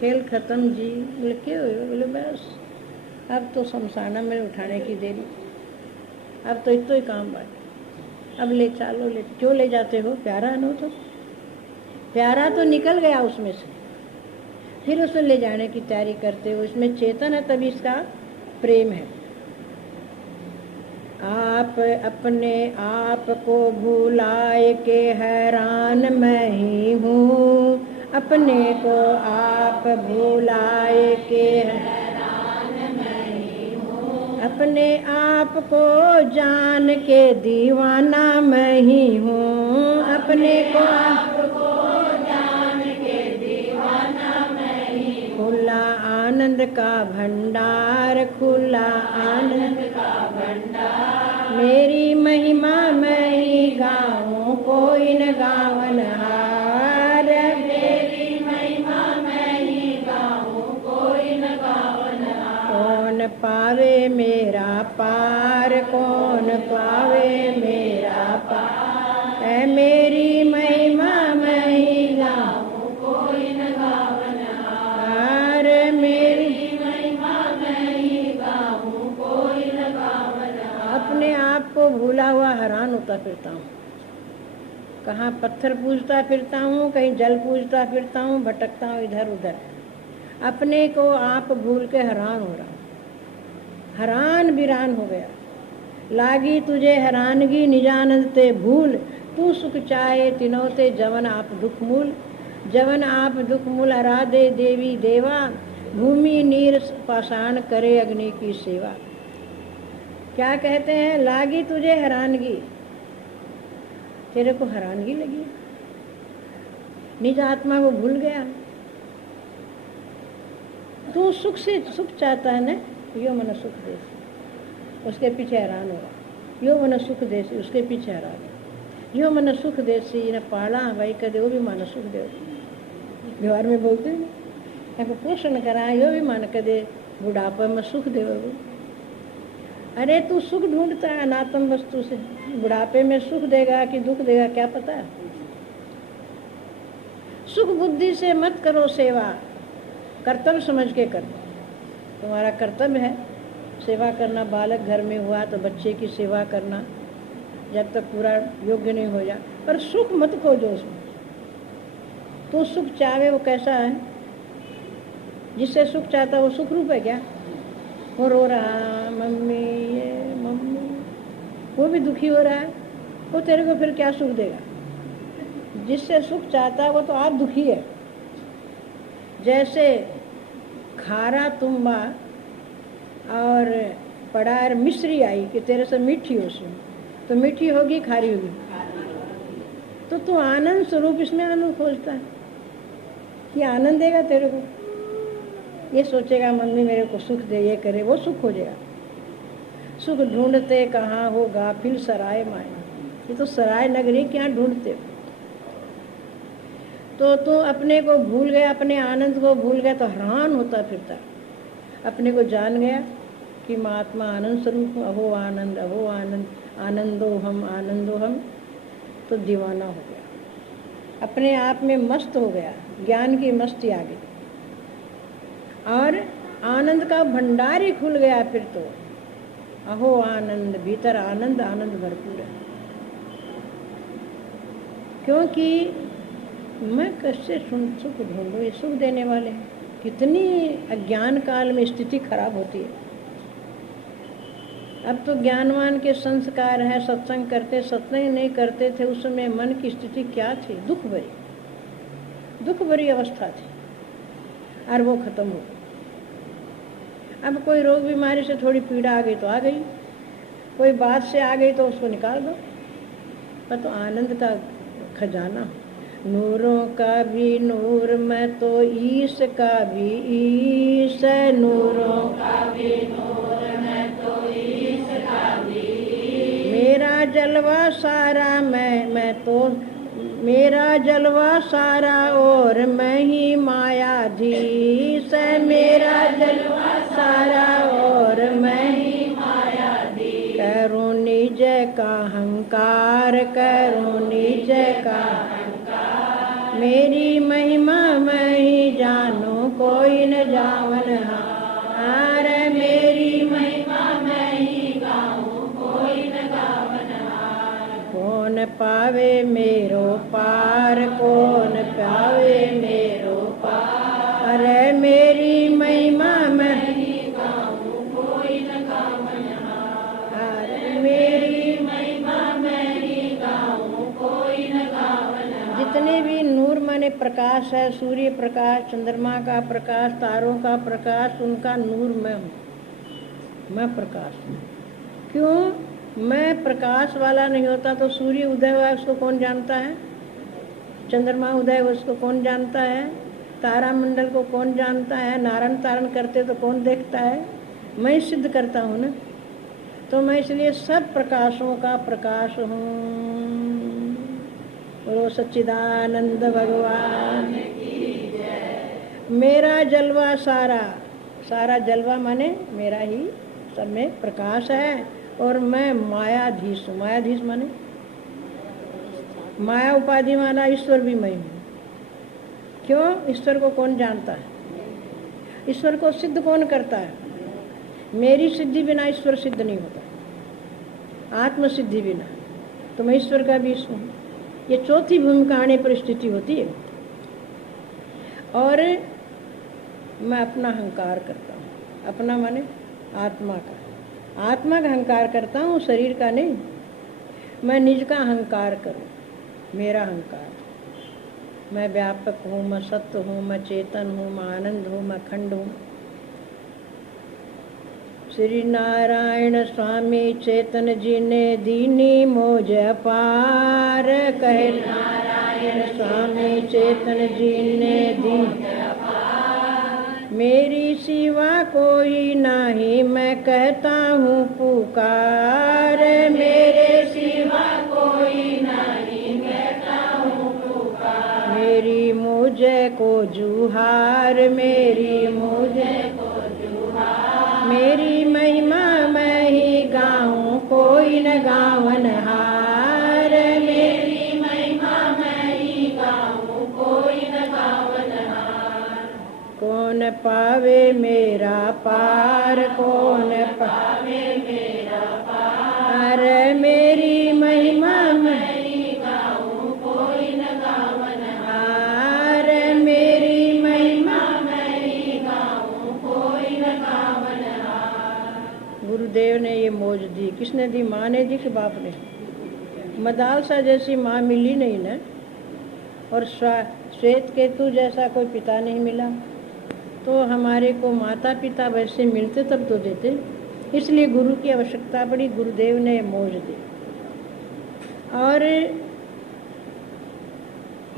खेल खत्म जी। बोले क्यों? बोले बस अब तो शमशाना में उठाने की देरी, अब तो इतना ही काम बात, अब ले चलो। ले क्यों ले जाते हो? प्यारा नो तो प्यारा तो निकल गया उसमें से, फिर उसे ले जाने की तैयारी करते हो। इसमें चेतन है तभी इसका प्रेम है। आप अपने आप को भुलाए के हैरान मैं ही हूँ, अपने को आप भुलाए के हैरान मैं ही हूँ, अपने आप को जान के दीवाना मैं ही हूँ, अपने को आप को जान के दीवाना मैं ही हूँ। खुला आनंद का भंडार, खुला आनंद का भंडार, मेरी महिमा मैं ही गाऊं, कोई न गावनहार, मेरी महिमा मैं ही गाऊं, कोई न गावनहार। कौन पावे मेरा पार, कौन पावे मेरा पार, है मेरी महिमा मैं ही गाऊं, कोई न गावनहार, मेरी महिमा मैं ही गाऊं, कोई न गावनहार। अपने आप को भूला हुआ हैरान होता फिरता हूँ, कहाँ पत्थर पूजता फिरता हूँ, कहीं जल पूजता फिरता हूँ, भटकता हूँ इधर उधर, अपने को आप भूल के हैरान हो रहा हूँ, हैरान बिरान हो गया। लागी तुझे हैरानगी निजानंद ते भूल, तू सुख चाहे तिनोते जवन आप दुख मूल, जवन आप दुख मूल आराधे देवी देवा, भूमि नीर पाषाण करे अग्नि की सेवा। क्या कहते हैं? लागी तुझे हैरानगी, तेरे को हैरानगी लगी, निज आत्मा को भूल गया। तू सुख से सुख चाहता है ना, यो मन सुख देसी, उसके पीछे हैरान होगा। यो मन सुख देसी, उसके पीछे हैरान होगा। यो मन सुख देसी न पाला भाई कदे, वो भी मन सुख दे, व्यवहार में बोलते हैं ना, पोषण करा, यो भी मन कदे बुढ़ापे में सुख दे। अरे तू सुख ढूंढता है अनात्म वस्तु से, बुढ़ापे में सुख देगा कि दुख देगा क्या पता है। सुख बुद्धि से मत करो सेवा, कर्तव्य समझ के करो। तुम्हारा कर्तव्य है सेवा करना, बालक घर में हुआ तो बच्चे की सेवा करना जब तक पूरा योग्य नहीं हो जाए, पर सुख मत खोजो उसमें। तो सुख चाहे वो कैसा है, जिससे सुख चाहता वो सुख रूप है क्या? वो रो रहा मम्मी ये मम्मी, वो भी दुखी हो रहा है, वो तेरे को फिर क्या सुख देगा? जिससे सुख चाहता है वो तो आप दुखी है। जैसे खारा तुम्बा और पड़ार मिश्री आई कि तेरे से मीठी हो सुन, तो मीठी होगी खारी होगी, तो तू आनंद स्वरूप इसमें आनंद खोजता है कि आनंद देगा तेरे को। ये सोचेगा मम्मी मेरे को सुख दे, ये करे, वो सुख हो जाएगा। सुख ढूंढते कहाँ हो गाफिल सराय माए, ये तो सराय नगरी क्या ढूंढते हो। तो तू अपने को भूल गया, अपने आनंद को भूल गया तो हैरान होता फिरता। अपने को जान गया कि महात्मा आनंद स्वरूप हूँ, अहो आनंद अहो आनंद, आनंदो हम, तो दीवाना हो गया, अपने आप में मस्त हो गया, ज्ञान की मस्ती आ गई और आनंद का भंडार ही खुल गया। फिर तो अहो आनंद, भीतर आनंद आनंद भरपूर है। क्योंकि मैं कैसे सुख ढूंढूं, ये सुख देने वाले हैं। कितनी अज्ञान काल में स्थिति खराब होती है। अब तो ज्ञानवान के संस्कार है, सत्संग करते, सत्संग नहीं करते थे उस समय मन की स्थिति क्या थी? दुख भरी अवस्था थी और वो खत्म हो गई। अब कोई रोग बीमारी से थोड़ी पीड़ा आ गई तो आ गई, कोई बात से आ गई तो उसको निकाल दो, पर तो आनंद का खजाना, नूरों का भी नूर, मैं तो ईश का भी ईश, नूरों का भी नूर, मैं तो ईश का भी ईश, मेरा जलवा सारा मैं तो मेरा जलवा सारा और मैं ही मायाधीश, मेरा जलवा सारा और मैं ही मायाधीश, करूँ निज का अहंकार, करूँ निज का, मेरी महिमा मैं ही जानूं, कोई न जावन हार। मेरी महिमा मैं ही गाऊं कोई न गावन हार। कौन पावे मेरो पार, कौन पावे मेरो पार। अरे मेरी महिमा मैं ही गाऊं कोई न गावन हार। मेरी महिमा मैं ही गाऊं कोई न गावन हार। जितने भी नूर माने प्रकाश है, सूर्य प्रकाश, चंद्रमा का प्रकाश, तारों का प्रकाश, उनका नूर मैं हूँ, मैं प्रकाश हूँ। क्यों? मैं प्रकाश वाला नहीं होता तो सूर्य उदय हुआ उसको कौन जानता है, चंद्रमा उदय हुआ उसको कौन जानता है, तारामंडल को कौन जानता है, नारायण तारण करते तो कौन देखता है। मैं सिद्ध करता हूँ ना, तो मैं इसलिए सब प्रकाशों का प्रकाश हूँ। बोलो सच्चिदानंद भगवान की जय। मेरा जलवा सारा, सारा जलवा माने मेरा ही सब में प्रकाश है। और मैं मायाधीश हूँ। मायाधीश माने माया उपाधि माना ईश्वर भी मैं हूँ। क्यों? ईश्वर को कौन जानता है, ईश्वर को सिद्ध कौन करता है। मेरी सिद्धि बिना ईश्वर सिद्ध नहीं होता, आत्म सिद्धि बिना। तो मैं ईश्वर का भी हूँ। ये चौथी भूमिका आने पर स्थिति होती है। और मैं अपना अहंकार करता हूँ। अपना माने आत्मा का, आत्मा का अहंकार करता हूँ, शरीर का नहीं। मैं निज का अहंकार करूँ, मेरा अहंकार। मैं व्यापक हूँ, मैं सत्य हूँ, मैं चेतन हूँ, मैं आनंद हूँ, मैं खंड हूँ। श्री नारायण स्वामी चेतन जी ने दीनी मोज अपार। कहे नारायण स्वामी चेतन जी ने दीनी अपार। मेरी सिवा कोई नहीं मैं कहता हूँ पुकार। मेरे सिवा कोई नहीं कहता हूँ पुकार। मेरी मुझे को जुहार, मेरी मुझे को जुहार। मेरी महिमा मैं ही गाऊं कोई न गावन हार। मेरी महिमा मैं ही गाऊं कोई न गावन हार। कौन पावे मेरा पार, कौन पावे मेरा पार। मेरी महिमा मैं ही गाऊं कोई न गावन हार। मेरी महिमा मैं ही गाऊं कोई न गावन हार। गुरुदेव ने ये मौज दी। किसने दी? माँ ने दी कि बाप ने? मदालसा जैसी माँ मिली नहीं ना, और श्वेत केतु जैसा कोई पिता नहीं मिला। तो हमारे को माता पिता वैसे मिलते तब तो देते। इसलिए गुरु की आवश्यकता पड़ी, गुरुदेव ने मौज दी। और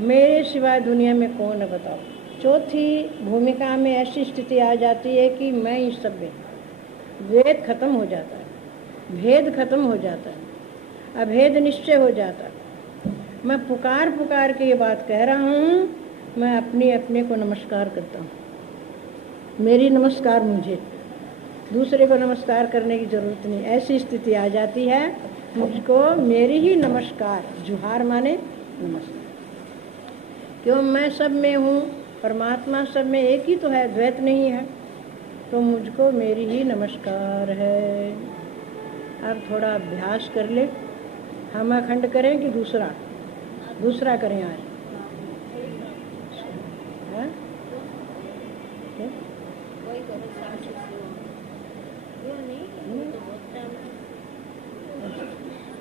मेरे सिवाय दुनिया में कौन है बताओ। चौथी भूमिका में ऐसी स्थिति आ जाती है कि मैं ही सब में, वेद खत्म हो जाता है, भेद खत्म हो जाता है, अभेद निश्चय हो जाता है। मैं पुकार पुकार के ये बात कह रहा हूँ। मैं अपने को नमस्कार करता हूँ। मेरी नमस्कार मुझे, दूसरे को नमस्कार करने की जरूरत नहीं। ऐसी स्थिति आ जाती है मुझको मेरी ही नमस्कार। जुहार माने नमस्कार। क्यों? मैं सब में हूँ, परमात्मा सब में एक ही तो है, द्वैत नहीं है। तो मुझको मेरी ही नमस्कार है। अब थोड़ा अभ्यास कर ले। हम अखंड करें कि दूसरा करें आज?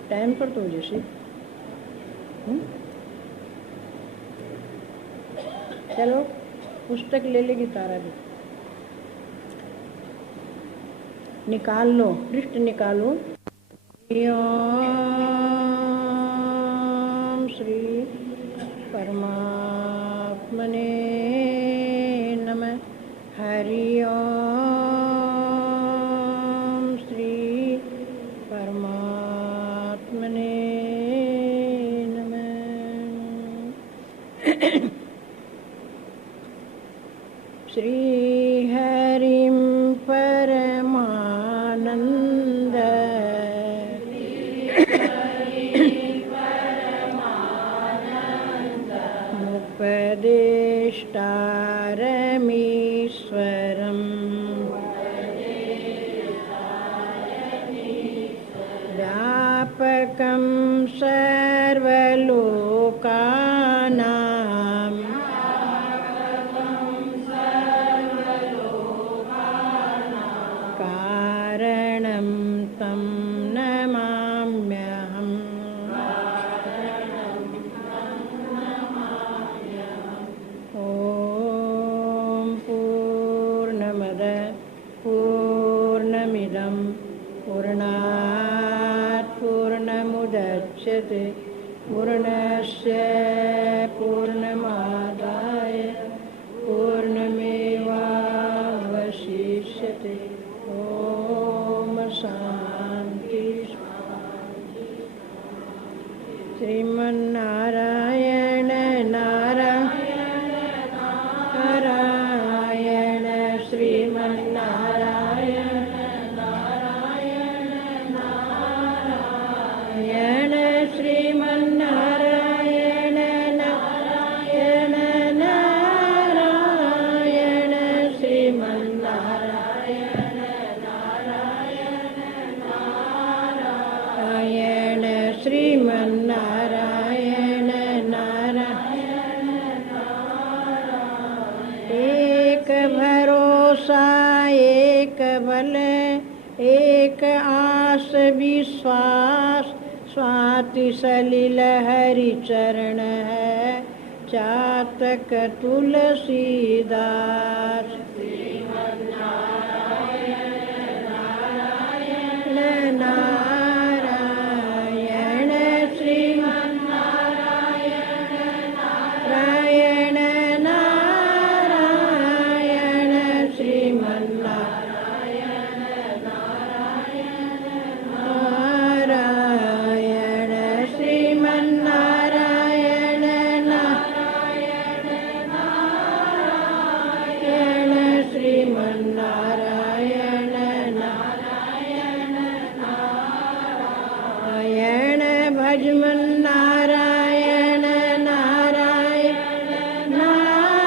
टाइम पर तो जैसे चलो पुस्तक ले लेगी तारा भी, निकाल लो, पृष्ठ निकालो। ओम श्री परमात्मने नमः। हरि ओम श्री परमात्मने नमः। श्री हरिं परमानंद उपदेष्टारमीश पूर्णात् पूर्णमुदच्यते पूर्णस्य पूर्णमादाय पूर्णमेवावशिष्यते। ॐ शान्ति। श्रीमन्नारायण नारायण नारायण श्रीमन्नारायण नारायण नारायण श्रीमन्नारायण नारायण नारायण श्रीमन्नारायण नारायण नारायण श्रीमन्नारायण नारायण एक भरोसा एक बल एक आस विश्वास स्वाति सलिल हरि चरण है चातक तुलसीदास। नारायण नारायण श्रीमन्नारायण नारायण नारायण श्रीमन्नारायण नारायण नारायण श्रीमन्नारायण नारायण नारायण श्रीमन्नारायण नारायण नारायण भजमन नारायण नारायण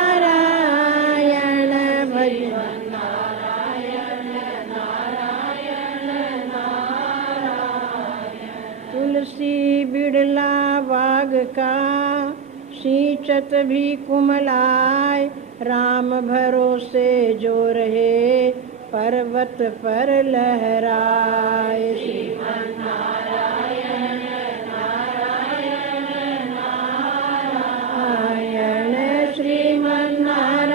नारायण भजमन नारायण नारायण नारायण। तुलसी बिड़ला बाग का सींचत भी कुमलाय राम भरोसे जो रहे पर्वत पर लहराए। श्रीमन्नारायण नारायण नारायण श्रीमन्नारायण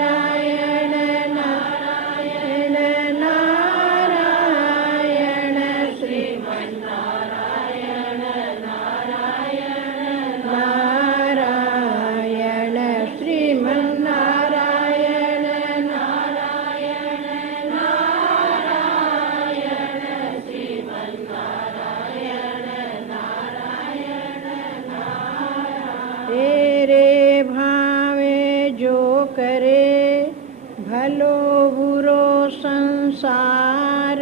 नारायण नारायण श्रीमन्नारायण नारायण नारायण श्रीमन्नारायण नारायण नारायण श्रीमन्नारायण नारायण नारायण। तेरे भावे जो करे भलो बुरो संसार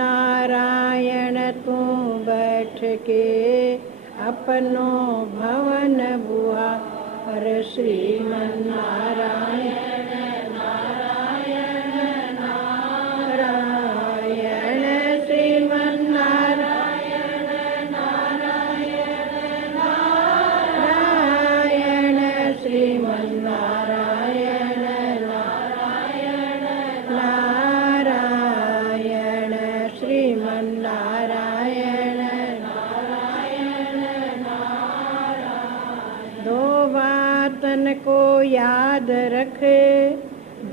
नारायण तू बैठ के अपनो भवन बुहार। श्रीमन्नारायण नारायण नारायण श्रीमन्नारायण नारायण नारायण श्रीमन्नारायण नारायण नारायण श्रीमन्नारायण नारायण नारायण। दो बातन को याद रखे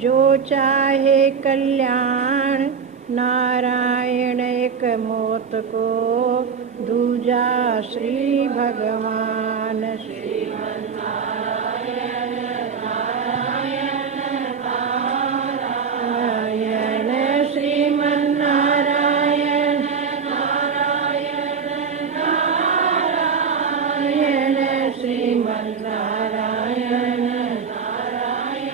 जो चाहे कल्याण नारायण एक मौत को दूजा श्री भगवान। श्रीमन्नारायण नारायण नारायण श्रीमन्नारायण नारायण नारायण श्रीमन्नारायण नारायण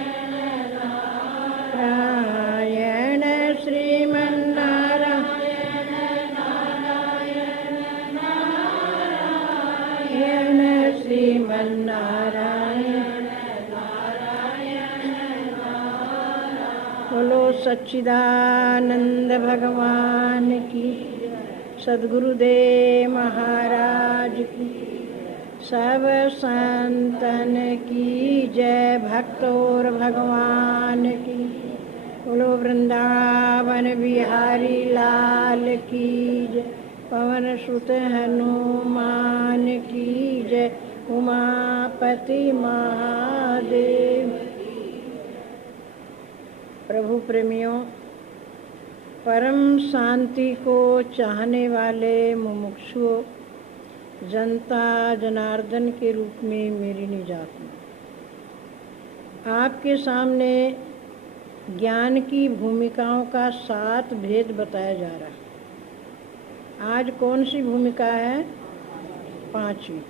नारायण श्रीमन्नारायण नारायण नारायण श्रीमन्नारायण नारायण नारायण। बोलो सच्चिदानंद भगवान की, सद्गुरुदेव महाराज की, सब संतन की जय, भक्त और भगवान की। बोलो वृंदावन बिहारी लाल की जय, पवन सुत हनुमान की जय, उमापति महादेव। प्रभु प्रेमियों, परम शांति को चाहने वाले मुमुक्षुओं, जनता जनार्दन के रूप में मेरी निजात में आपके सामने ज्ञान की भूमिकाओं का 7 भेद बताया जा रहा है। आज कौन सी भूमिका है? 5वीं।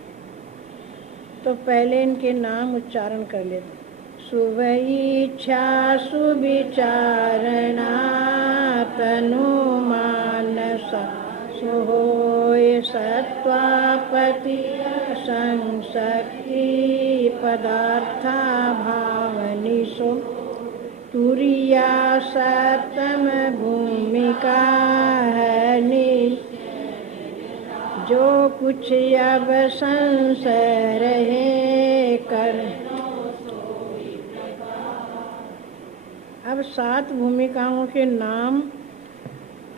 तो पहले इनके नाम उच्चारण कर लेते। शुभ इच्छा सुविचारणा तनु मानस सोहोय सत्वापति संशक्ति पदार्था भावनिशो तुरिया सतम भूमिका है जो कुछ अब संशय रहे कर। अब 7 भूमिकाओं के नाम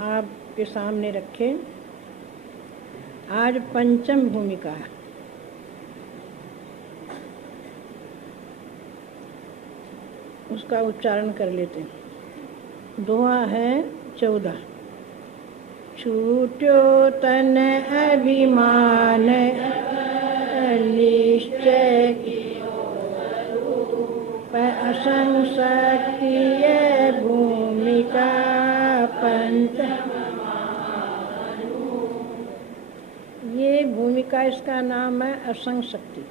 आपके सामने रखे। आज पंचम भूमिका है। उसका उच्चारण कर लेते हैं। दुआ है 14। छूट्यो तन अभिमान निश्चय असंशक्ति भूमिका पंच। ये भूमिका, इसका नाम है असंग शक्ति।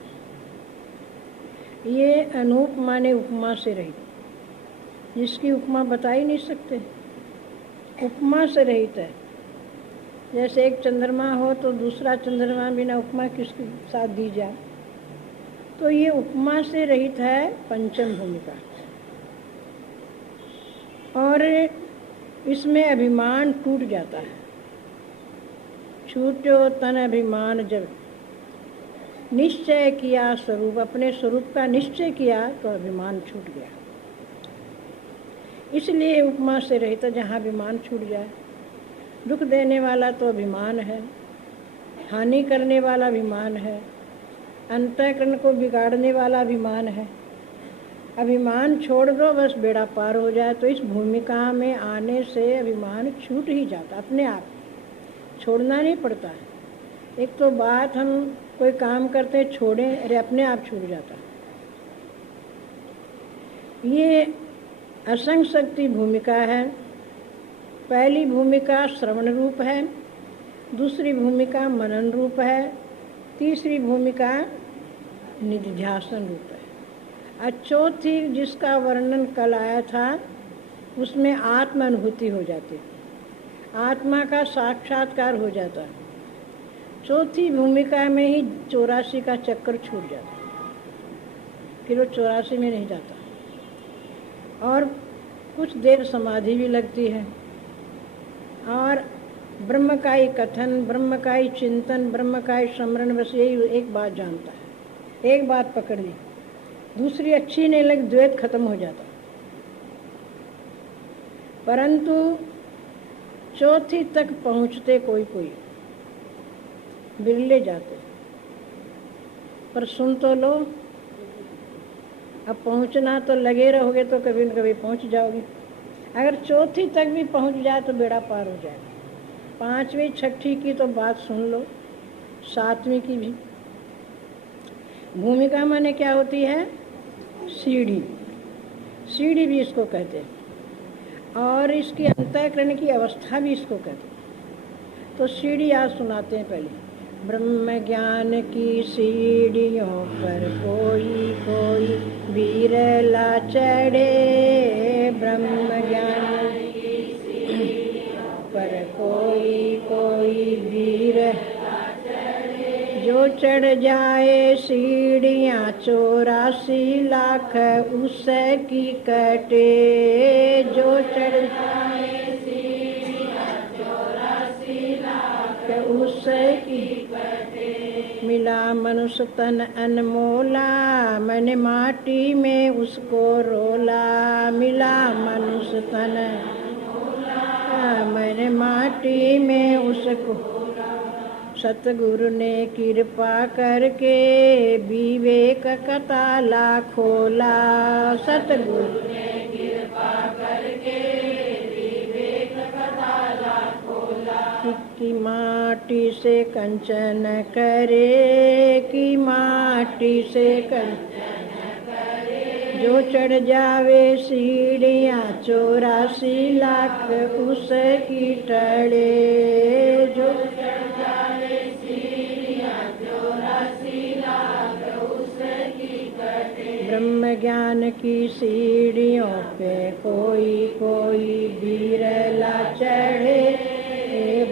ये अनूप माने उपमा से रहित, जिसकी उपमा बता ही नहीं सकते, उपमा से रहित है। जैसे एक चंद्रमा हो तो दूसरा चंद्रमा बिना उपमा किसके साथ दी जाए, तो ये उपमा से रहित है पंचम भूमिका। और इसमें अभिमान टूट जाता है। छूटो तन अभिमान, जब निश्चय किया स्वरूप, अपने स्वरूप का निश्चय किया तो अभिमान छूट गया। इसलिए उपमा से रहित, जहाँ अभिमान छूट जाए। दुख देने वाला तो अभिमान है, हानि करने वाला अभिमान है, अंतःकरण को बिगाड़ने वाला अभिमान है। अभिमान छोड़ दो, बस बेड़ा पार हो जाए। तो इस भूमिका में आने से अभिमान छूट ही जाता, अपने आप, छोड़ना नहीं पड़ता है। एक तो बात, हम कोई काम करते छोड़ें, अरे अपने आप छूट जाता। ये असंग शक्ति भूमिका है। पहली भूमिका श्रवण रूप है, दूसरी भूमिका मनन रूप है, तीसरी भूमिका निधिध्यासन रूप है, और चौथी जिसका वर्णन कल आया था उसमें आत्म अनुभूति हो जाती, आत्मा का साक्षात्कार हो जाता। चौथी भूमिका में ही 84 का चक्कर छूट जाता, फिर वो 84 में नहीं जाता। और कुछ देर समाधि भी लगती है, और ब्रह्म का ही कथन, ब्रह्म का ही चिंतन, ब्रह्म का ही स्मरण, बस यही एक बात जानता है। एक बात पकड़ ली, दूसरी अच्छी नहीं लगी, द्वैत खत्म हो जाता। परंतु चौथी तक पहुँचते कोई कोई, बिरले जाते। पर सुन तो लो, अब पहुँचना तो लगे रहोगे तो कभी न कभी पहुँच जाओगे। अगर चौथी तक भी पहुँच जाए तो बेड़ा पार हो जाए। 5वीं 6ठी की तो बात सुन लो, 7वीं की भी। भूमिका माने क्या होती है? सीढ़ी, सीढ़ी भी इसको कहते हैं, और इसकी अंतःकरण की अवस्था भी इसको कहते हैं। तो सीढ़ी आज सुनाते हैं। पहले ब्रह्म ज्ञान की सीढ़ियों पर कोई कोई बिरला चढ़े, ब्रह्म ज्ञान की सीढ़ियों पर कोई कोई बिरला चढ़े, जो चढ़ जाए सीढ़ियाँ 84 लाख उसकी कटे, जो चढ़ जाए सीढ़ियाँ 84 लाख उसकी मिला मनुष्य तन अनमोला, मैंने माटी में उसको रोला। मिला मनुष्य तन अनमोला, मैंने माटी में उसको। सतगुरु ने कृपा करके विवेक का ताला खोला, सतगुरु ने कृपा करके विवेक का कि माटी से कंचन करे, कि माटी से कंचन जो चढ़ जावे सीढ़ियाँ 84 लाख उसकी टड़े, जो चढ़ जावे सीढ़ियाँ 84 लाख उसकी टड़े। ब्रह्म ज्ञान की सीढ़ियों पे कोई कोई बिरला चढ़े,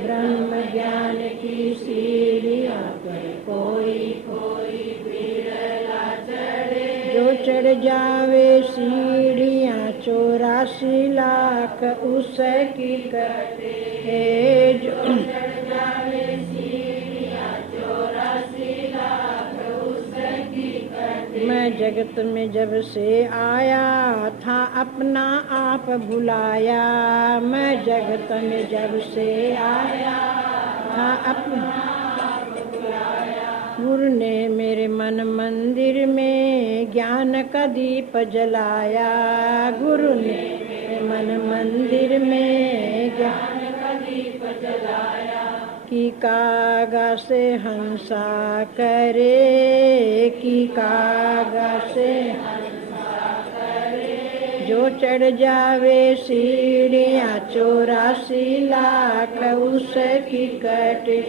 ब्रह्म ज्ञान की सीढ़ियों पर कोई कोई बिरला चढ़े, जो चढ़ जावे सीढ़ियाँ 84 लाख उसकी कटे, जो चढ़ जावे सीढ़ियाँ 84 लाख उसकी कटे। मैं जगत में जब से आया था अपना आप भुलाया, मैं जगत में जब से आया था अपना आप भुलाया। गुरु ने मेरे मन मंदिर में ज्ञान का दीप जलाया, गुरु ने मेरे मन मंदिर में ज्ञान का दीप जलाया। कि कागा से हंसा करे, कि कागा से हंसा करे, जो चढ़ जावे सीढ़ियाँ 84 लाख उसकी कटे,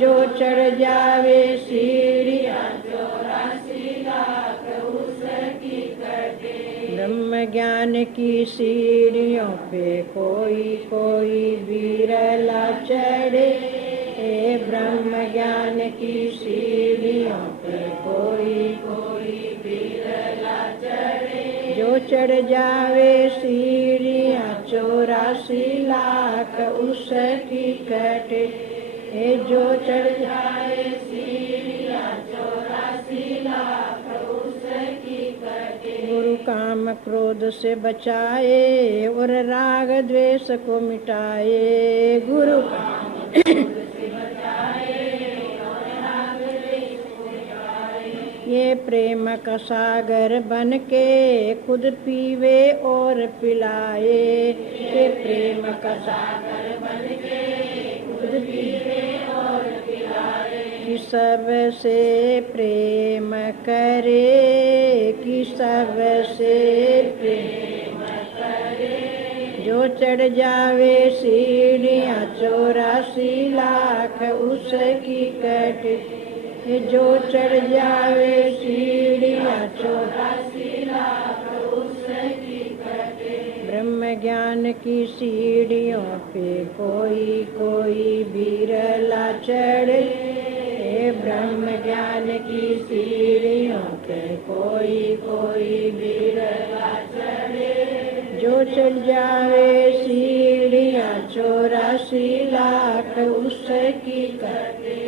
जो चढ़ जावे सीढ़ियाँ 84 लाख उसकी कटे। ब्रह्म ज्ञान की सीढ़ियों पे कोई कोई बिरला चढ़े, ब्रह्म ज्ञान की सीढ़ियों पे कोई कोई बिरला चढ़े, जो चढ़ जावे सीढ़ियाँ 84 लाख उसकी कटे, जो चढ़ जाए सीढ़ियाँ 84 लाख उसकी कटे। गुरु काम क्रोध से बचाए और राग द्वेष को मिटाए, गुरु काम क्रोध से बचाए और राग द्वेष को मिटाए। ये प्रेम का सागर बन के खुद पीवे और पिलाए, ये प्रेम का सागर बन के खुद पीवे और पिलाए। कि सबसे प्रेम करे, कि सबसे प्रेम करे, जो चढ़ जावे सीढ़ियाँ 84 लाख उसकी कटे, जो चढ़ जावे सीढ़ियाँ 84 लाख उसकी कटे। ब्रह्म ज्ञान की सीढ़ियों पे कोई कोई बिरला चढ़े, ब्रह्म ज्ञान की सीढ़ियों पे कोई कोई बिरला चढ़े, जो चढ़ जावे सीढ़ियाँ 84 लाख उसकी कटे,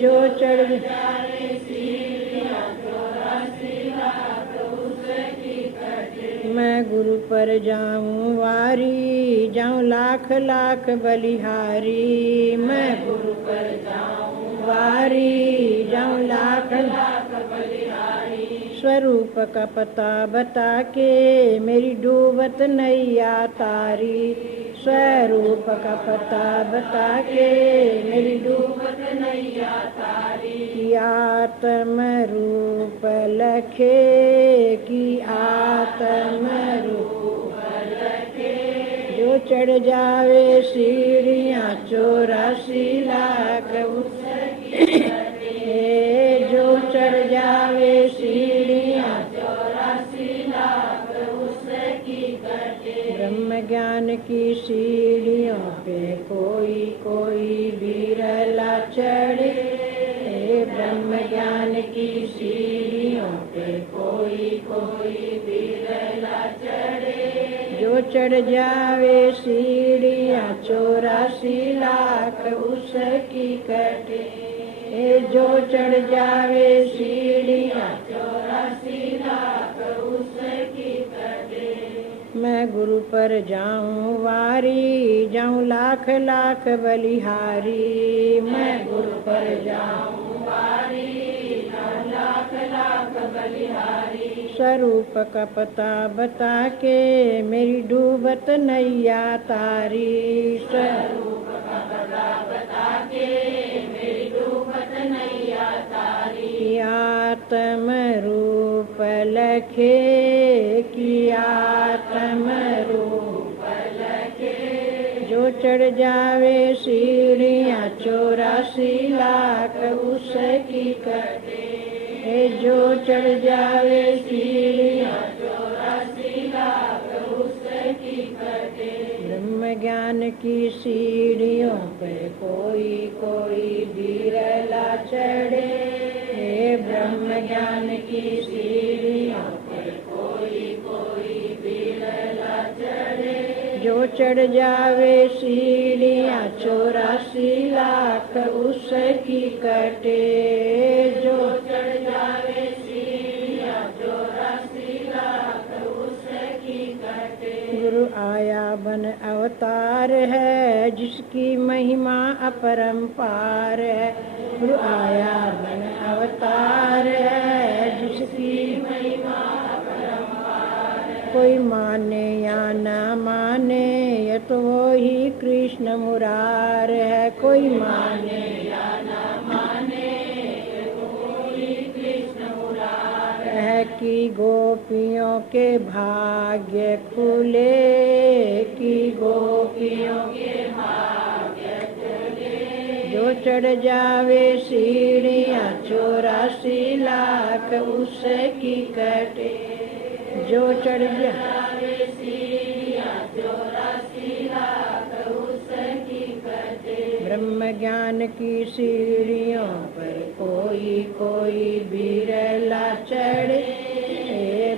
जो चढ़ जावे सीढ़ियाँ 84 लाख उसकी कटे। मैं गुरु पर जाऊं वारी, जाऊं लाख लाख बलिहारी, मैं गुरु पर जाऊं वारी, जाऊं लाख लाख बलिहारी। स्वरूप का पता बता के मेरी डूबत नैया तारी, स्वरूप का पता बता के मेरी डूबत नैया तारी। कि आत्म रूप लखे, कि आत्म रूप लखे, जो चढ़ जावे सीढ़ियाँ 84 लाख उसकी कटे, जो चढ़ जावे सीढ़ियाँ 84 लाख उसकी कटे। ब्रह्म ज्ञान की सीढ़ियों पे कोई कोई बिरला चढ़े, ब्रह्म ज्ञान की सीढ़ियों पे कोई कोई बिरला चढ़े, जो चढ़ जावे सीढ़ियाँ 84 लाख उसकी कटे, जो चढ़ जावे सीढ़ियाँ 84 लाख उसकी कटे। मैं गुरु पर जाऊं वारी, जाऊं लाख लाख बलिहारी, मैं गुरु पर जाऊं वारी, जाऊं लाख लाख बलिहारी। स्वरूप का पता बता के मेरी डूबत नैया तारी, स्वरूप का सदा बता के मेरी डूबत नैया तारी। आत्म रूप लखे कि आत्म रूप लखे, जो चढ़ जावे सीढ़ियाँ 84 लाख उसकी कटे। जो चढ़ जावे सीढ़ियाँ 84 लाख उसकी कटे। ब्रह्म ज्ञान की सीढ़ियों पे कोई कोई बिरला चढ़े। ब्रह्म ज्ञान की सीढ़ियों पे कोई कोई बिरला चढ़े। जो चढ़ जावे सीढ़ियाँ 84 लाख उसकी कटे। जो चढ़ जावे सीढ़ियाँ 84 लाख उसकी कटे। गुरु आया बन अवतार है जिसकी महिमा अपरंपार है। गुरु आया बन अवतार है जिसकी महिमा अपरंपार है। कोई माने या ना माने ये तो वो ही कृष्ण मुरार है। कोई माने या ना माने ये तो वो ही कृष्ण मुरार है। कि गोपियों के भाग्य खुले, कि गोपियों के भाग्य खुले। जो चढ़ जावे सीढ़ियाँ 84 लाख उसकी कटे। जो चढ़ जावे सीढ़ियाँ 84 लाख उसकी कटे। ब्रह्म ज्ञान की सीढ़ियों पर कोई कोई बिरला चढ़े।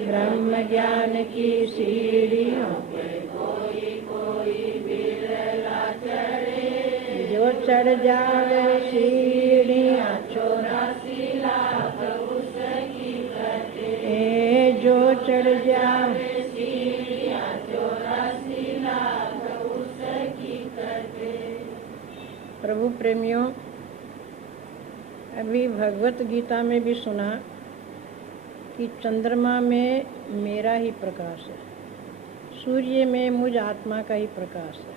ब्रह्म ज्ञान की सीढ़ियों पर कोई कोई बिरला चढ़े। जो चढ़ जावे सीढ़ियाँ 84 लाख उसकी कटे। जो चढ़ जावे सीढ़ियाँ 84 लाख उसकी कटे। प्रभु प्रेमियों, अभी भगवत गीता में भी सुना कि चंद्रमा में मेरा ही प्रकाश है, सूर्य में मुझ आत्मा का ही प्रकाश है।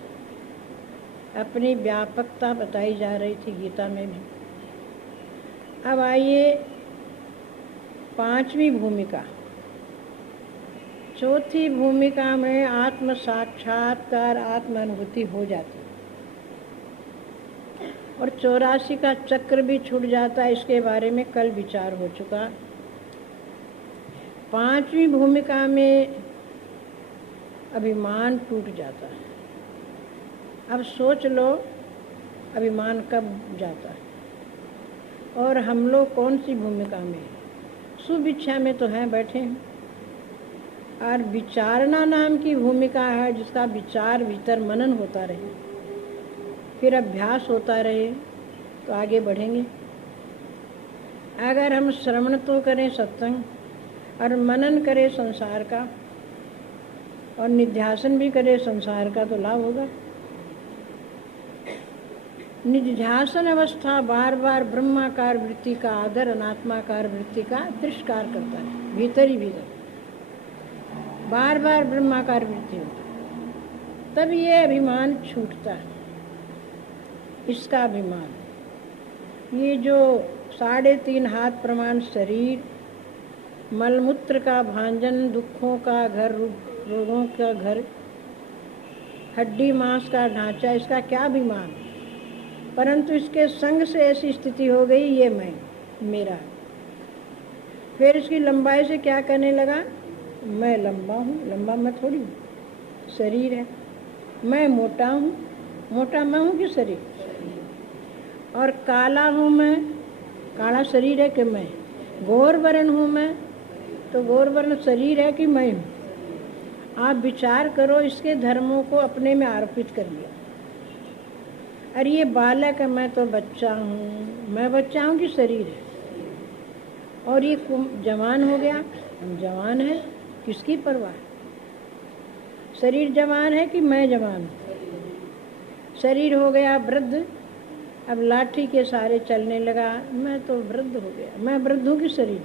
अपनी व्यापकता बताई जा रही थी गीता में भी। अब आइए 5वीं भूमिका। चौथी भूमिका में आत्म साक्षात्कार, आत्म अनुभूति हो जाती और 84 का चक्र भी छूट जाता है। इसके बारे में कल विचार हो चुका। 5वीं भूमिका में अभिमान टूट जाता है। अब सोच लो अभिमान कब जाता है और हम लोग कौन सी भूमिका में हैं? शुभ इच्छा में तो हैं, बैठे हैं। और विचारना नाम की भूमिका है जिसका विचार भीतर मनन होता रहे, फिर अभ्यास होता रहे तो आगे बढ़ेंगे। अगर हम श्रवण तो करें सत्संग और मनन करें संसार का और निध्यासन भी करें संसार का तो लाभ होगा। निध्यासन अवस्था बार बार ब्रह्माकार वृत्ति का आदर, अनात्माकार वृत्ति का तिरस्कार करता है। भीतर ही भीतर बार बार ब्रह्माकार वृत्ति होता है, तब ये अभिमान छूटता है। इसका अभिमान, ये जो 3.5 हाथ प्रमाण शरीर, मलमूत्र का भांजन, दुखों का घर, रोगों का घर, हड्डी मांस का ढांचा, इसका क्या अभिमान। परंतु इसके संग से ऐसी स्थिति हो गई, ये मैं, मेरा। फिर इसकी लंबाई से क्या करने लगा, मैं लंबा हूँ, लंबा मैं थोड़ी हूँ, शरीर है। मैं मोटा हूँ, मोटा मैं हूँ कि शरीर। और काला हूँ मैं, काला शरीर है कि मैं। गौर वर्ण हूँ मैं, तो गौर वर्ण शरीर है कि मैं हूँ। आप विचार करो, इसके धर्मों को अपने में आरोपित कर लिया। अरे ये बालक है, मैं तो बच्चा हूँ, मैं बच्चा हूँ कि शरीर है। और ये जवान हो गया, हम जवान है, किसकी परवाह। शरीर जवान है कि मैं जवान हूँ। शरीर हो गया वृद्ध, अब लाठी के सहारे चलने लगा, मैं तो वृद्ध हो गया। मैं वृद्ध हूँ कि शरीर।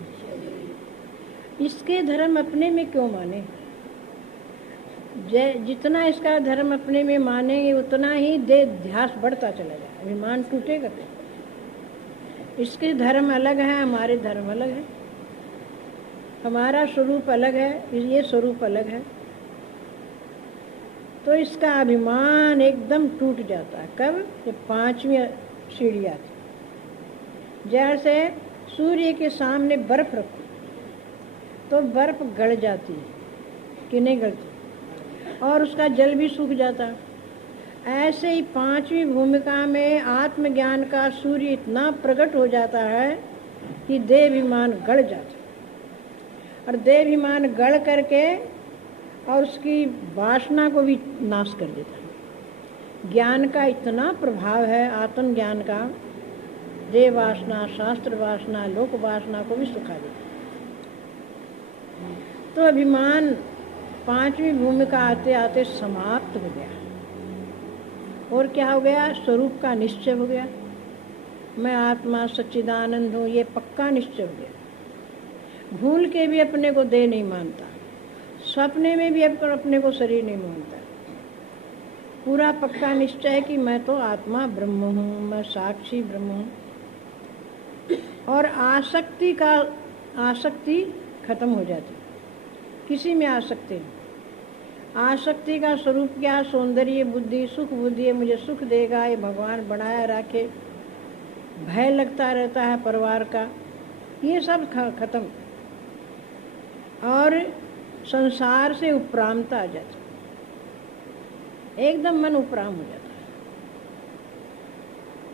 इसके धर्म अपने में क्यों माने। जितना इसका धर्म अपने में मानेंगे उतना ही ध्यास बढ़ता चला जाए, अभिमान टूटेगा फिर। इसके धर्म अलग है, हमारे धर्म अलग है, हमारा स्वरूप अलग है, ये स्वरूप अलग है। तो इसका अभिमान एकदम टूट जाता है। कब? जब 5वीं सीढ़ी आती। जैसे सूर्य के सामने बर्फ रखो तो बर्फ गल जाती है कि नहीं गलती, और उसका जल भी सूख जाता। ऐसे ही 5वीं भूमिका में आत्मज्ञान का सूर्य इतना प्रकट हो जाता है कि देहाभिमान गड़ जाता, और देहाभिमान गड़ करके और उसकी वासना को भी नाश कर देता है। ज्ञान का इतना प्रभाव है, आत्मज्ञान का, देह वासना, शास्त्र वासना, लोक वासना को भी सुखा देता है। तो अभिमान 5वीं भूमिका आते आते समाप्त हो गया, और क्या हो गया? स्वरूप का निश्चय हो गया। मैं आत्मा सच्चिदानंद हूँ, ये पक्का निश्चय हो गया। भूल के भी अपने को देह नहीं मानता, सपने में भी अपने को शरीर नहीं मानता। पूरा पक्का निश्चय है कि मैं तो आत्मा ब्रह्म हूँ, मैं साक्षी ब्रह्म हूँ। और आसक्ति खत्म हो जाती, किसी में आसक्ति नहीं। आसक्ति का स्वरूप क्या? सौंदर्य बुद्धि, सुख बुद्धि है, मुझे सुख देगा, ये भगवान बनाया रखे, भय लगता रहता है परिवार का, ये सब खत्म। और संसार से उपरामता आ जाती, एकदम मन उपराम हो जाता है।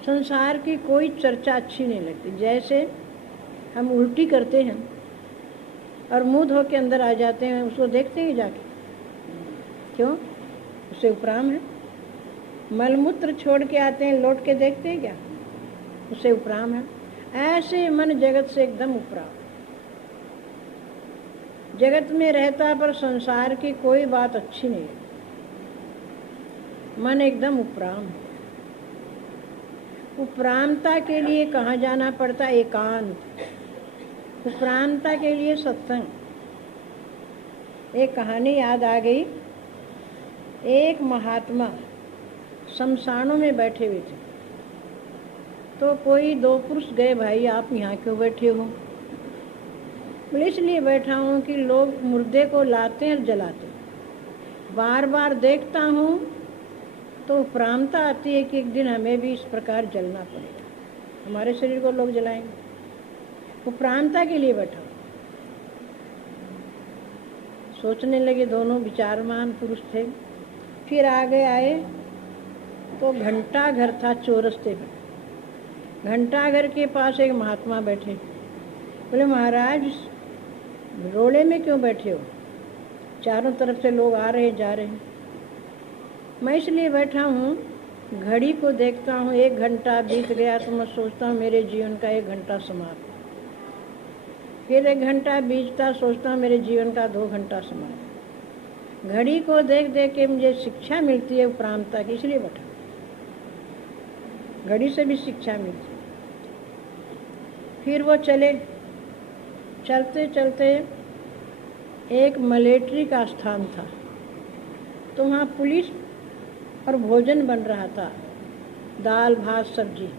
संसार की कोई चर्चा अच्छी नहीं लगती। जैसे हम उल्टी करते हैं और मुंह धो के अंदर आ जाते हैं, उसको देखते हैं जाके, क्यों? उससे उपराम है। मलमूत्र छोड़ के आते हैं, लौट के देखते हैं क्या? उससे उपराम है। ऐसे मन जगत से एकदम उपराम, जगत में रहता पर संसार की कोई बात अच्छी नहीं है, मन एकदम उपराम। उपरामता के लिए कहाँ जाना पड़ता? एकांत। उपरामता के लिए सत्संग। एक कहानी याद आ गई। एक महात्मा शमशानों में बैठे हुए थे, तो कोई 2 पुरुष गए, भाई आप यहाँ क्यों बैठे हो? बोले इसलिए बैठा हूँ कि लोग मुर्दे को लाते हैं और जलाते हैं, बार बार देखता हूँ तो उपरामता आती है कि एक दिन हमें भी इस प्रकार जलना पड़ेगा, हमारे शरीर को लोग जलाएंगे। उपरामता के लिए बैठा हूँ। सोचने लगे, दोनों विचारमान पुरुष थे। फिर आगे आए तो घंटा घर था चौरस्ते पर। घंटा घर के पास एक महात्मा बैठे। बोले महाराज रोड़े में क्यों बैठे हो? चारों तरफ से लोग आ रहे जा रहे हैं। मैं इसलिए बैठा हूँ, घड़ी को देखता हूँ, 1 घंटा बीत गया तो मैं सोचता हूँ मेरे जीवन का 1 घंटा समाप्त। फिर 1 घंटा बीतता, सोचता हूँ मेरे जीवन का 2 घंटा समाप्त। घड़ी को देख देख के मुझे शिक्षा मिलती है उपरामता की, इसलिए बैठा। घड़ी से भी शिक्षा मिलती। फिर वो चले, चलते चलते एक मिलिट्री का स्थान था, तो वहाँ पुलिस और भोजन बन रहा था, दाल भात सब्जी।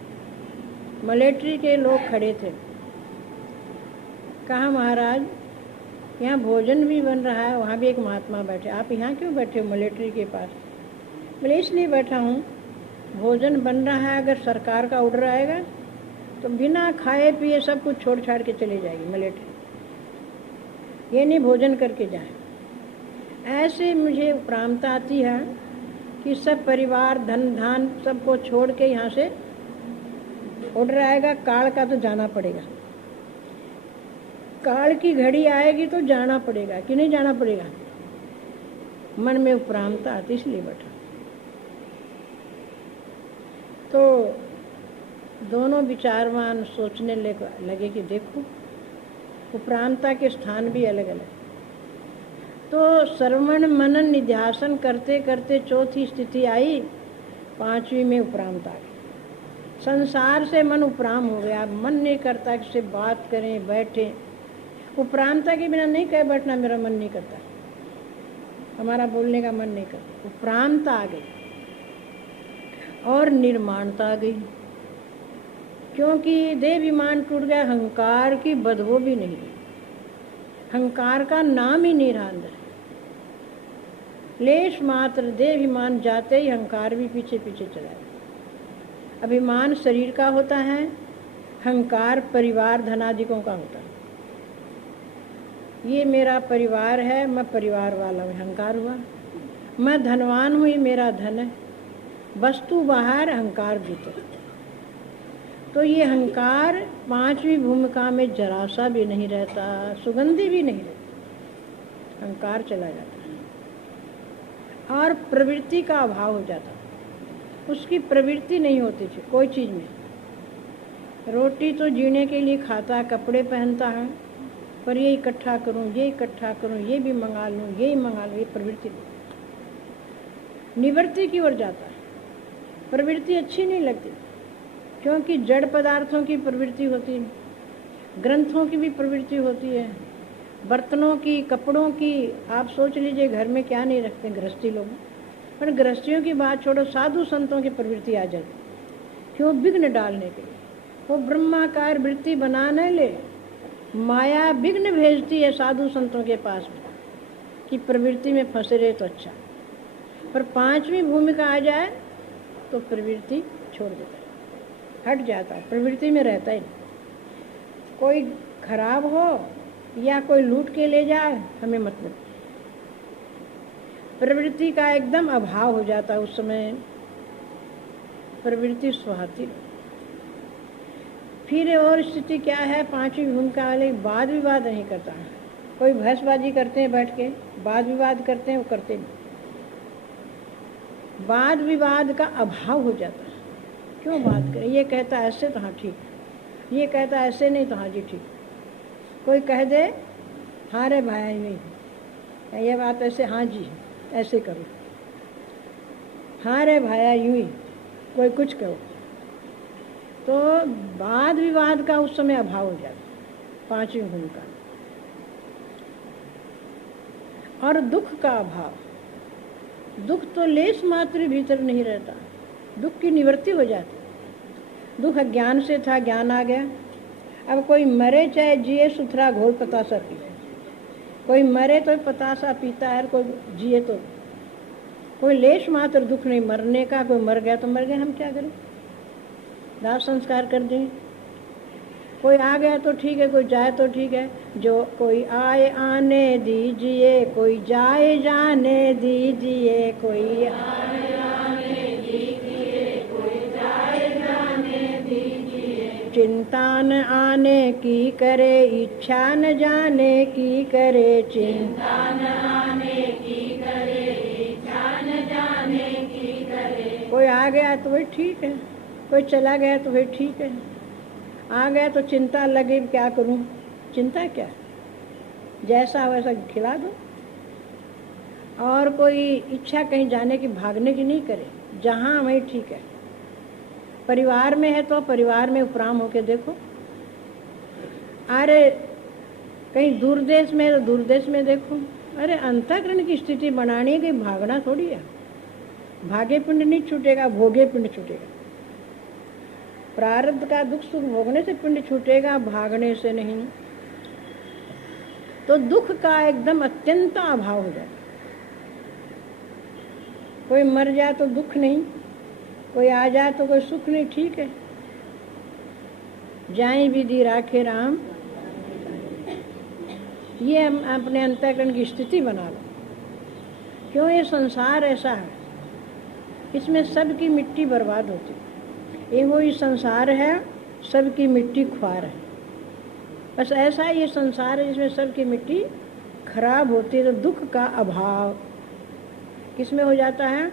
मिलिट्री के लोग खड़े थे। कहा महाराज यहाँ भोजन भी बन रहा है, वहाँ भी एक महात्मा बैठे, आप यहाँ क्यों बैठे हो मिलिट्री के पास? बोले इसलिए बैठा हूँ, भोजन बन रहा है, अगर सरकार का ऑर्डर आएगा तो बिना खाए पिए सब कुछ छोड़ छाड़ के चले जाएगी मिलिट्री, ये नहीं भोजन करके जाए। ऐसे मुझे उपरामता आती है कि सब परिवार धन धान सबको छोड़ के यहाँ से ऑर्डर आएगा, काल का तो जाना पड़ेगा, काल की घड़ी आएगी तो जाना पड़ेगा कि नहीं जाना पड़ेगा। मन में उपरामता आती, इसलिए बैठा। तो दोनों विचारवान सोचने लगे कि देखो उपरामता के स्थान भी अलग अलग। तो श्रवण मनन निध्यासन करते करते चौथी स्थिति आई, 5वीं में उपरामता आ गई। संसार से मन उपराम हो गया, मन नहीं करता कि से बात करें बैठें। उपरामता के बिना नहीं कहे बैठना, मेरा मन नहीं करता। हमारा बोलने का मन नहीं करता। उपरांत आ गई और निर्माणता आ गई, क्योंकि देहाभिमान टूट गया, अहंकार की बदबू भी नहीं रही, अहंकार का नाम ही नहीं रहा अंदर। लेश मात्र देहाभिमान जाते ही अहंकार भी पीछे पीछे चला जाता। अभिमान शरीर का होता है, अहंकार परिवार धनादिकों का होता है। ये मेरा परिवार है, मैं परिवार वाला हूँ, अहंकार हुआ। मैं धनवान हूँ, ये मेरा धन है। वस्तु बाहर, अहंकार भीतर। तो ये अहंकार पांचवी भूमिका में जरा सा भी नहीं रहता, सुगंधी भी नहीं रहती, अहंकार चला जाता है और प्रवृत्ति का अभाव हो जाता। उसकी प्रवृत्ति नहीं होती थी कोई चीज़ में। रोटी तो जीने के लिए खाता, कपड़े पहनता है, पर ये इकट्ठा करूं, ये इकट्ठा करूं, ये भी मंगा लूं, ये ही मंगा लूं, ये प्रवृत्ति निवृत्ति की ओर जाता है। प्रवृत्ति अच्छी नहीं लगती, क्योंकि जड़ पदार्थों की प्रवृत्ति होती है, ग्रंथों की भी प्रवृत्ति होती है, बर्तनों की, कपड़ों की। आप सोच लीजिए घर में क्या नहीं रखते गृहस्थी लोग, पर गृहस्थियों की बात छोड़ो, साधु संतों की प्रवृत्ति आ जाती। क्यों? विघ्न डालने के लिए। वो ब्रह्माकार वृत्ति बना न ले, माया विघ्न भेजती है साधु संतों के पास में कि प्रवृत्ति में फंसे रहे तो अच्छा, पर पांचवी भूमिका आ जाए तो प्रवृत्ति छोड़ देता है, हट जाता है, प्रवृत्ति में रहता ही नहीं। कोई खराब हो या कोई लूट के ले जाए, हमें मतलब प्रवृत्ति का एकदम अभाव हो जाता है। उस समय प्रवृत्ति सुहाती। फिर और स्थिति क्या है? पांचवी भूमिका वाले वाद विवाद नहीं करता है। कोई बहसबाजी करते हैं बैठ के, वाद विवाद करते हैं, वो करते नहीं। वाद विवाद का अभाव हो जाता है। क्यों बात करें? ये कहता ऐसे तो हाँ ठीक, ये कहता ऐसे नहीं तो हाँ जी ठीक। कोई कह दे हाँ रे भाई नहीं, ये बात ऐसे, हाँ जी ऐसे करो, हाँ रे भाया यूँ ही, कोई कुछ कहो, तो वाद विवाद का उस समय अभाव हो जाता। पांचवी भूमिका। और दुख का अभाव। दुख तो लेस मात्र भीतर नहीं रहता, दुख की निवृत्ति हो जाती। दुख अज्ञान से था, ज्ञान आ गया। अब कोई मरे चाहे जिए, सुथरा घोल पतासा पीए। कोई मरे तो पतासा पीता है, कोई जिए तो कोई लेश मात्र दुख नहीं मरने का। कोई मर गया तो मर गया, हम क्या करें, दाह संस्कार कर दें। कोई आ गया तो ठीक है, कोई जाए तो ठीक है। जो कोई आए आने दीजिए, कोई जाए जाने दीजिए, कोई आए आने दीजिए, कोई जाए जाने दीजिए। चिंता न आने की करे, इच्छा न जाने की करे, चिंता न आने की करे, इच्छा न जाने की करे। कोई आ गया तो वही ठीक है, कोई चला गया तो वही ठीक है। आ गया तो चिंता लगे, क्या करूं, चिंता क्या, जैसा वैसा खिला दो। और कोई इच्छा कहीं जाने की, भागने की नहीं करे, जहाँ वहीं ठीक है। परिवार में है तो परिवार में उपराम होके देखो। अरे कहीं दूर देश में है तो दूर देश में देखो। अरे अंतःकरण की स्थिति बनानी है, कि भागना थोड़ी है। भागे पिंड नहीं छूटेगा, भोगे पिंड छूटेगा। प्रारब्ध का दुख सुख भोगने से पिंड छूटेगा, भागने से नहीं। तो दुख का एकदम अत्यंत अभाव हो जाता। कोई मर जाए तो दुख नहीं, कोई आ जाए तो कोई सुख नहीं, ठीक है। जाए विधि राखे राम, ये हम अपने अंतःकरण की स्थिति बना लो। क्यों? ये संसार ऐसा है, इसमें सबकी मिट्टी बर्बाद होती है। ये वही संसार है, सबकी मिट्टी ख्वार है। बस ऐसा ही ये संसार है जिसमें सबकी मिट्टी खराब होती है। तो दुख का अभाव किसमें हो जाता है?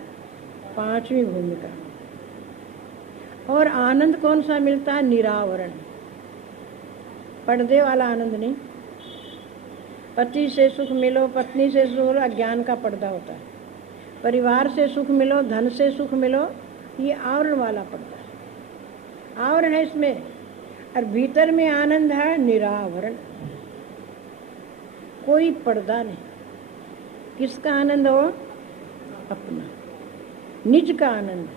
पांचवी भूमिका। और आनंद कौन सा मिलता है? निरावरण, पर्दे वाला आनंद नहीं। पति से सुख मिलो, पत्नी से सुख मिलो, अज्ञान का पर्दा होता है। परिवार से सुख मिलो, धन से सुख मिलो, ये आवरण वाला पर्दा है। आवरण है इसमें, और भीतर में आनंद है निरावरण, कोई पर्दा नहीं किसका आनंद हो? अपना, निज का आनंद।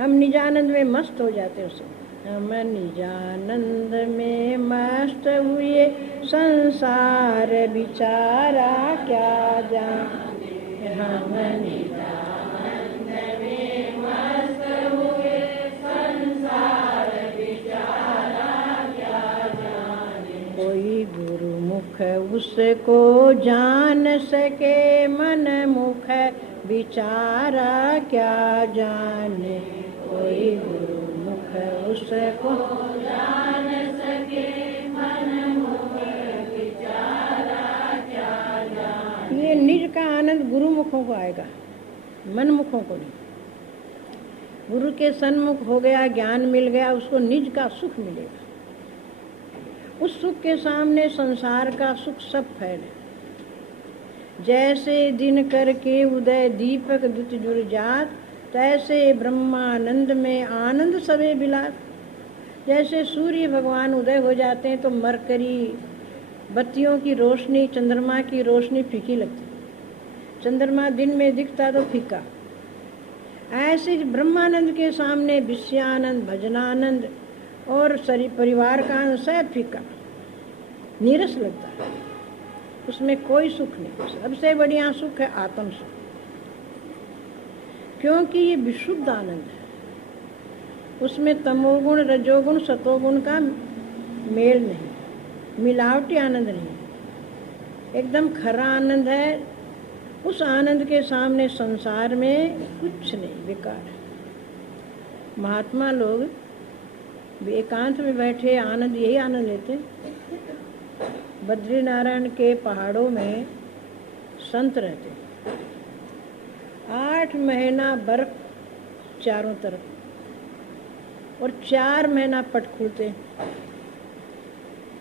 हम निजानंद में मस्त हो जाते उसे। हम निजानंद में मस्त हुए, संसार बिचारा क्या जाने। हम निजानंद में मस्त हुए, संसार बिचारा क्या जाने। कोई गुरुमुख उसको जान सके, मन मुख बिचारा क्या जाने। कोई गुरुमुख उसको जान सके, मन मुख बिचारा क्या जाने। ये निज का आनंद गुरुमुखों को आएगा, मनमुखों को नहीं। गुरु के सन्मुख हो गया, ज्ञान मिल गया, उसको निज का सुख मिलेगा। उस सुख के सामने संसार का सुख सब फैले। जैसे दिन करके उदय दीपक दुत जुर जात, तैसे ब्रह्मानंद में आनंद सबे बिलात। जैसे सूर्य भगवान उदय हो जाते हैं तो मरकरी, बत्तियों की रोशनी, चंद्रमा की रोशनी फीकी लगती। चंद्रमा दिन में दिखता तो फीका। ऐसे ब्रह्मानंद के सामने विषयानंद, भजनानंद और परिवार का आनंद सब फीका, नीरस लगता है। उसमें कोई सुख नहीं। सबसे बढ़िया सुख है आत्म सुख, क्योंकि ये विशुद्ध आनंद है। उसमें तमोगुण, रजोगुण, सतोगुण का मेल नहीं, मिलावटी आनंद नहीं, एकदम खरा आनंद है। उस आनंद के सामने संसार में कुछ नहीं, बेकार है। महात्मा लोग एकांत में बैठे आनंद, यही आनंद लेते। बद्रीनारायण के पहाड़ों में संत रहते, 8 महीना बर्फ चारों तरफ और 4 महीना पट खुलते।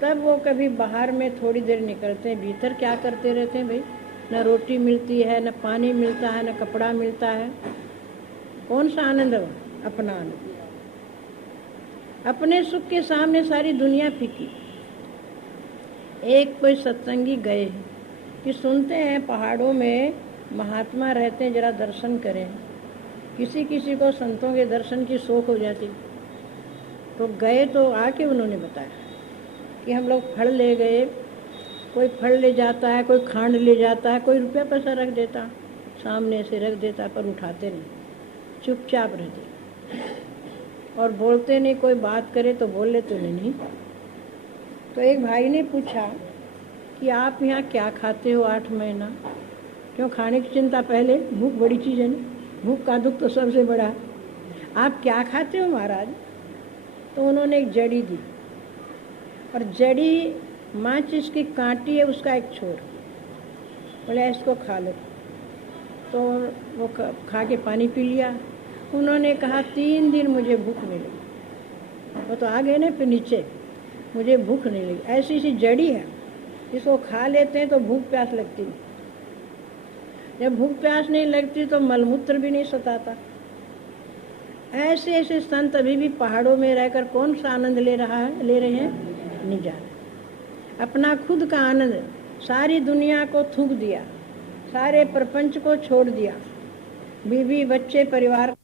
तब वो कभी बाहर में थोड़ी देर निकलते, भीतर क्या करते रहते हैं भाई? न रोटी मिलती है, न पानी मिलता है, न कपड़ा मिलता है। कौन सा आनंद है वो? अपना आनंद। अपने सुख के सामने सारी दुनिया फीकी। एक कोई सत्संगी गए कि सुनते हैं पहाड़ों में महात्मा रहते हैं, जरा दर्शन करें। किसी किसी को संतों के दर्शन की शौक हो जाती, तो गए। तो आके उन्होंने बताया कि हम लोग फल ले गए। कोई फल ले जाता है, कोई खांड ले जाता है, कोई रुपया पैसा रख देता, सामने से रख देता, पर उठाते नहीं, चुपचाप रहते और बोलते नहीं। कोई बात करे तो बोल लेते नहीं। तो एक भाई ने पूछा कि आप यहाँ क्या खाते हो 8 महीना? क्यों खाने की चिंता पहले? भूख बड़ी चीज़ है ना, भूख का दुख तो सबसे बड़ा है। आप क्या खाते हो महाराज? तो उन्होंने एक जड़ी दी, और जड़ी माचिस की कांटी है, उसका एक छोर। बोले इसको खा लो। तो वो खा के पानी पी लिया। उन्होंने कहा 3 दिन मुझे भूख नहीं लगी। वो तो आ गए ना फिर नीचे, मुझे भूख नहीं लगी। ऐसी सी जड़ी है, इसको खा लेते हैं तो भूख प्यास लगती है। जब भूख प्यास नहीं लगती तो मलमूत्र भी नहीं सताता। ऐसे ऐसे संत अभी भी पहाड़ों में रहकर कौन सा आनंद ले रहे हैं? नहीं जाना। अपना खुद का आनंद सारी दुनिया को थूक दिया, सारे प्रपंच को छोड़ दिया, बीवी बच्चे परिवार